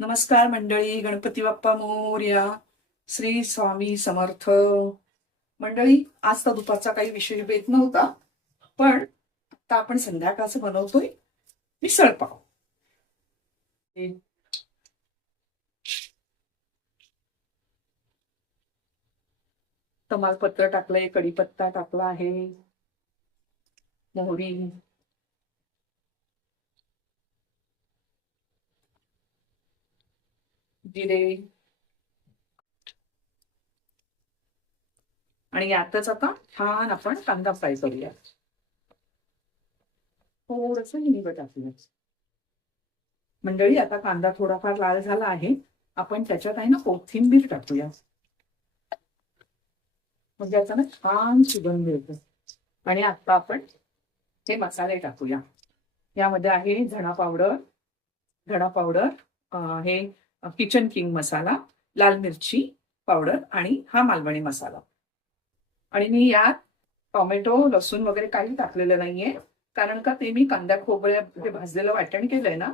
नमस्कार मंडळी, गणपती बाप्पा मोरया. श्री स्वामी समर्थ. मंडळी, आज तर दुपारचा काही विशेष बेत नव्हता, पण आता आपण संध्याकाळचं बनवतोय मिसळ पाव. तमालपत्र टाकलंय, कढीपत्ता टाकला आहे, मोहरी, जिरे, आणि यातच आता छान आपण कांदा फ्राय करूया. थोडस हिंग टाकूया. मंडळी, आता कांदा थोडाफार लाल झाला आहे, आपण त्याच्यात आहे ना कोथिंबीर टाकूया. म्हणजे याचा ना छान सुगंध येतो. आणि आता आपण हे मसाले टाकूया. यामध्ये आहे धणा पावडर, हे किचन किंग मसाला, लाल मिरची पावडर आणि हा मालवणी मसाला. आणि मी यात टोमॅटो, लसूण वगैरे काही टाकलेलं नाहीये, कारण का ते मी कांदा खोबऱ्या ते भाजलेलं वाटण केलंय ना,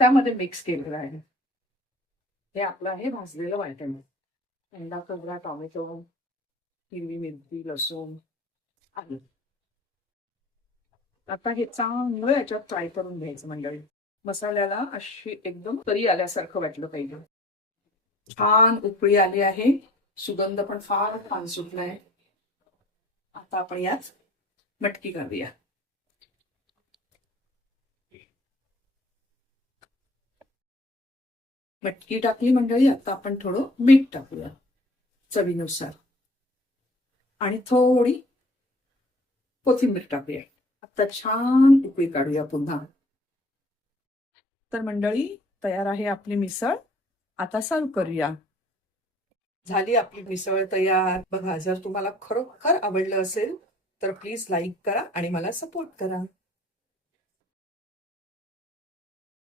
त्यामध्ये मिक्स केलेलं आहे. हे आपलं आहे भाजलेलं वाटण. कांदा, खोबरा, टोमॅटो, हिरवी मिरची, लसूण, आलं. आता हे चांगलं याच्यात फ्राय करून घ्यायचं मंडळी. मसाल्याला अशी एकदम तरी आल्यासारखं वाटलं पाहिजे. छान उकळी आली आहे, सुगंध पण फार छान सुटलाय. आता आपण यात मटकी घालूया. मटकी टाकली मंडळी, आता आपण थोडं मीठ टाकूया चवीनुसार, आणि थोडी कोथिंबीर टाकूया. आता छान उकळी काढूया पुन्हा. तर मंडळी, तयार आहे आपली मिसळ. आता सर्व करूया. झाली आपली मिसळ तयार. बघा, जर तुम्हाला खरोखर आवडलं असेल तर प्लीज लाईक करा आणि मला सपोर्ट करा.